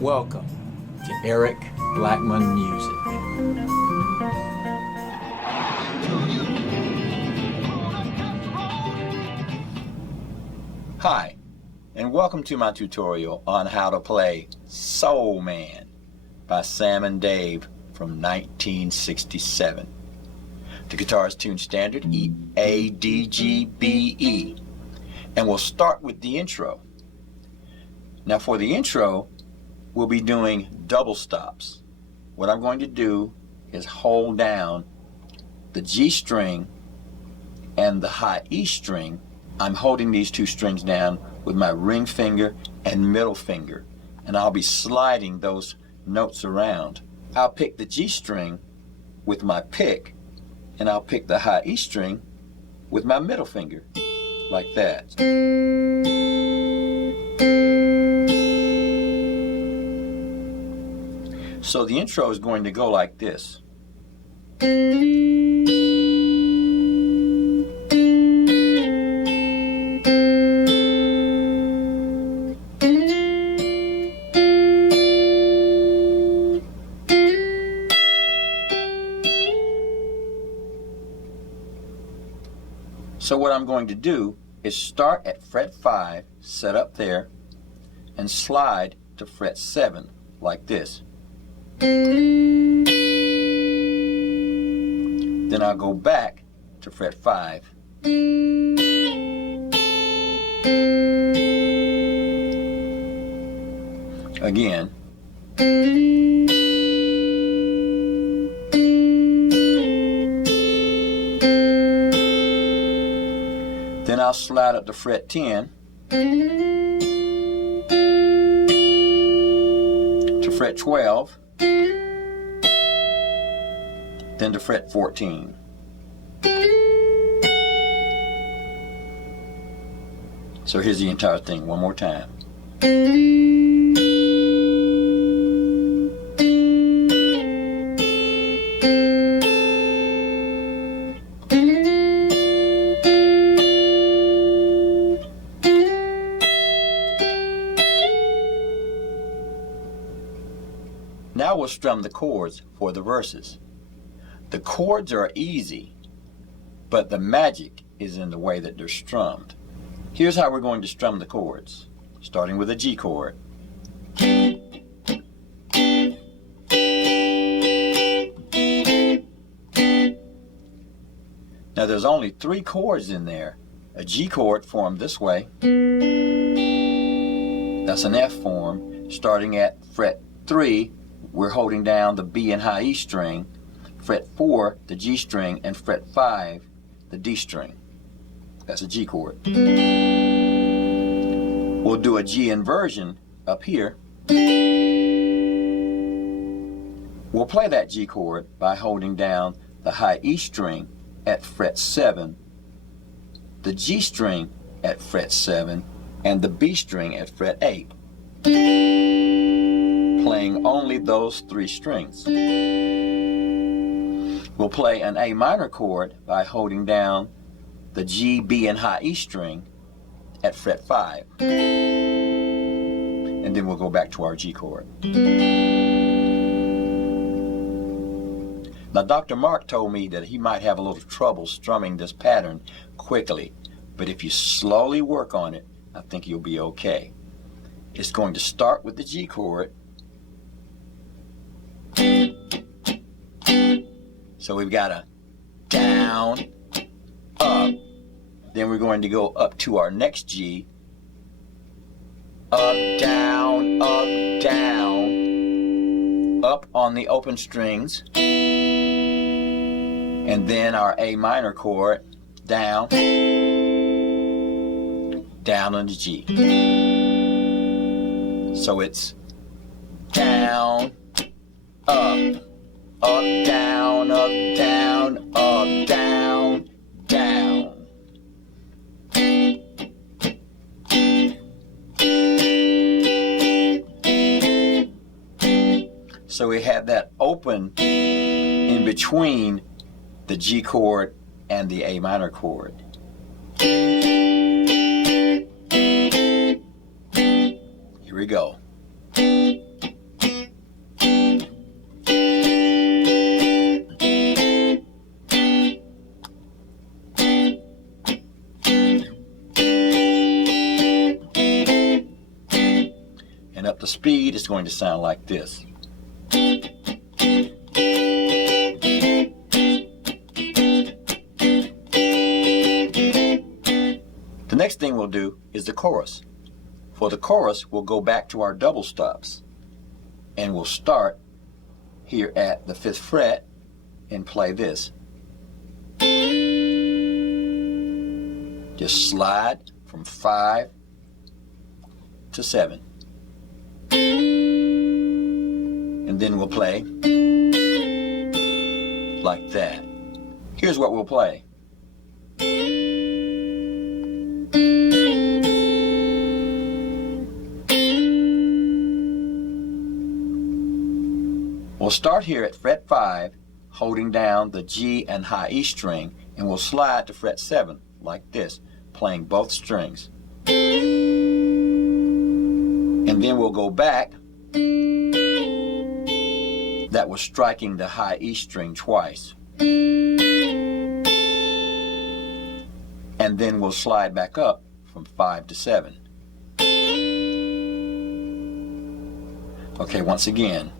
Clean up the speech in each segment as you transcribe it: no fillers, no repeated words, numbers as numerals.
Welcome to Eric Blackmon Music. Hi, and welcome to my tutorial on how to play Soul Man by Sam and Dave from 1967. The guitar is tuned standard E, A, D, G, B, E. And we'll start with the intro. Now for the intro, we'll be doing double stops. What I'm going to do is hold down the G string and the high E string. I'm holding these two strings down with my ring finger and middle finger, and I'll be sliding those notes around. I'll pick the G string with my pick, and I'll pick the high E string with my middle finger, like that. So the intro is going to go like this. So what I'm going to do is start at fret 5, set up there, and slide to fret 7, like this. Then I'll go back to fret 5. Again. Then I'll slide up to fret 10, to fret 12, then to fret 14. So here's the entire thing one more time. Now we'll strum the chords for the verses. The chords are easy, but the magic is in the way that they're strummed. Here's how we're going to strum the chords, starting with a G chord. Now there's only 3 chords in there. A G chord formed this way. That's an F form. Starting at fret 3, we're holding down the B and high E string, fret 4, the G string, and fret 5, the D string. That's a G chord. We'll do a G inversion up here. We'll play that G chord by holding down the high E string at fret 7, the G string at fret 7, and the B string at fret 8. Playing only those 3 strings. We'll play an A minor chord by holding down the G, B, and high E string at fret 5. And then we'll go back to our G chord. Now Dr. Mark told me that he might have a little trouble strumming this pattern quickly, but if you slowly work on it, I think you'll be okay. It's going to start with the G chord. So we've got a down, up. Then we're going to go up to our next G. Up, down, up, down. Up on the open strings. And then our A minor chord, down. Down on the G. So it's down, up. Up, down, up, down, up, down, down. So we have that open in between the G chord and the A minor chord. Here we go. the speed is going to sound like this. The next thing we'll do is the chorus. For the chorus, we'll go back to our double stops, and we'll start here at the 5th fret and play this. Just slide from 5 to 7. And then we'll play like that. Here's what we'll play. We'll start here at fret 5, holding down the G and high E string, and we'll slide to fret 7 like this, playing both strings. And then we'll go back. That was striking the high E string twice. And then we'll slide back up from 5 to 7. Okay, once again.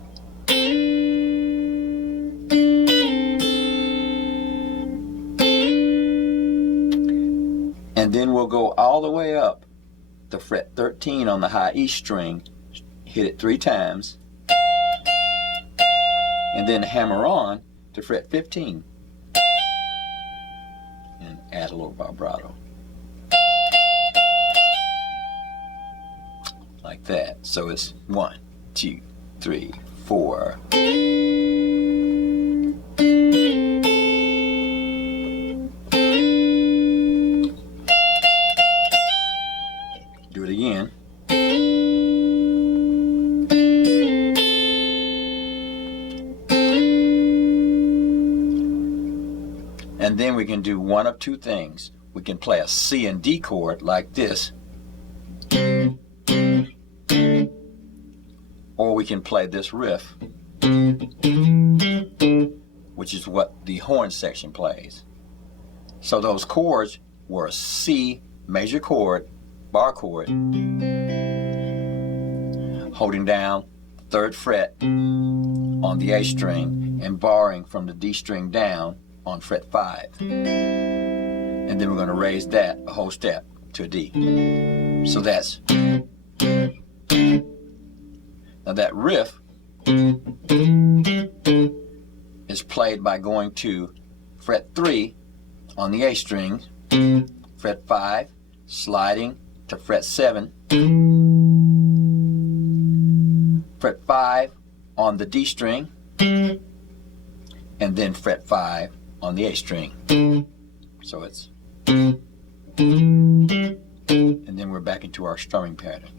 And then we'll go all the way up to fret 13 on the high E string, hit it 3 times, and then hammer on to fret 15 and add a little vibrato like that. So it's 1, 2, 3, 4. Do it again. And then we can do one of two things. We can play a C and D chord like this, or we can play this riff, which is what the horn section plays. So those chords were a C major chord, bar chord, holding down the 3rd fret on the A string and barring from the D string down on fret 5. And then we're going to raise that a whole step to a D. So that's. Now that riff is played by going to fret 3 on the A string, fret 5, sliding to fret 7, fret 5 on the D string, and then fret 5 on the A string. So it's, and then we're back into our strumming pattern.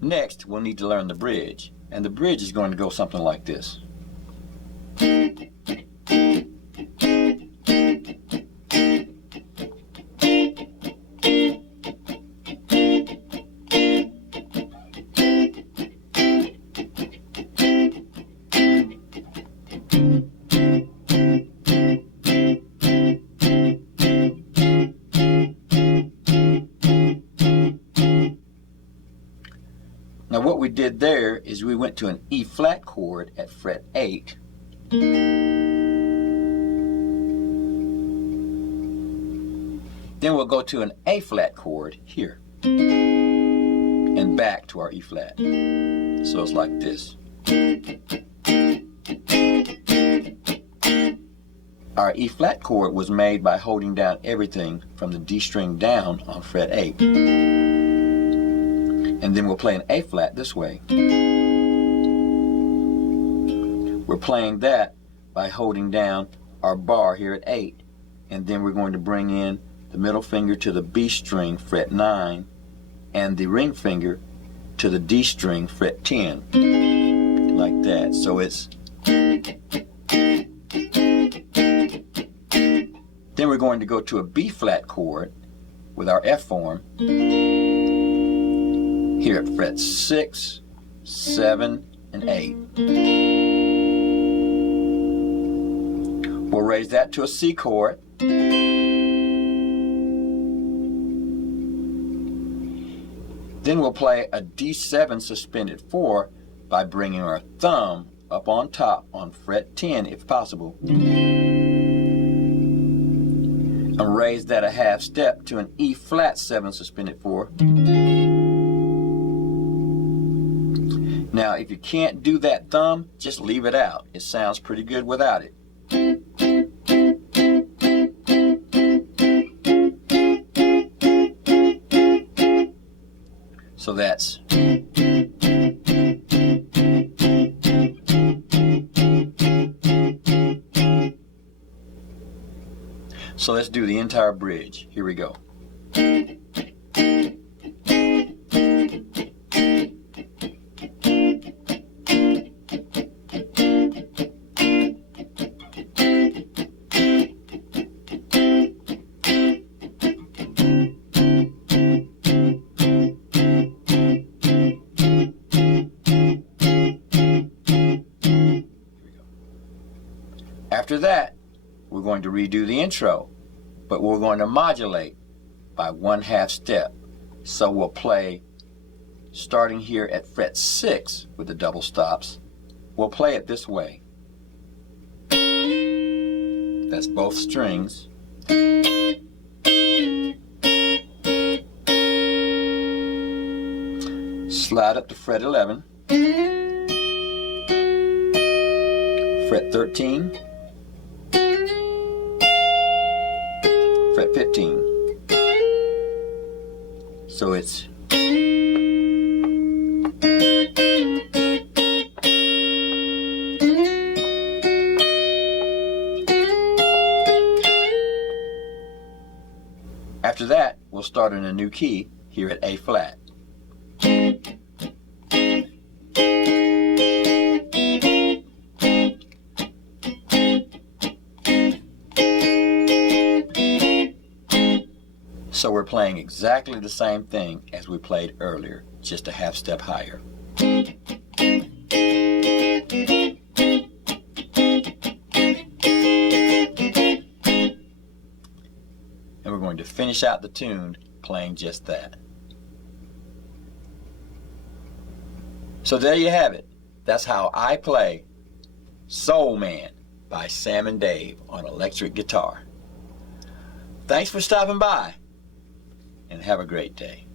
Next, we'll need to learn the bridge, and the bridge is going to go something like this. Now what we did there is we went to an E flat chord at fret 8. Then we'll go to an A flat chord here and back to our E flat. So it's like this. Our E flat chord was made by holding down everything from the D string down on fret 8. And then we'll play an A flat this way. We're playing that by holding down our bar here at 8, and then we're going to bring in the middle finger to the B string, fret 9, and the ring finger to the D string, fret 10, like that. So it's. Then we're going to go to a B flat chord with our F form here at fret 6, 7, and 8. We'll raise that to a C chord. Then we'll play a D7 suspended 4 by bringing our thumb up on top on fret 10 if possible. And raise that a half step to an E flat 7 suspended 4. Now if you can't do that thumb, just leave it out. It sounds pretty good without it. So that's so let's do the entire bridge. Here we go. After that, we're going to redo the intro, but we're going to modulate by 1/2 step. So we'll play starting here at fret 6 with the double stops. We'll play it this way. That's both strings. Slide up to fret 11, fret 13, fret 15. So it's after that, we'll start in a new key here at A flat. So we're playing exactly the same thing as we played earlier, just a half step higher. And we're going to finish out the tune playing just that. So there you have it. That's how I play Soul Man by Sam and Dave on electric guitar. Thanks for stopping by, and have a great day.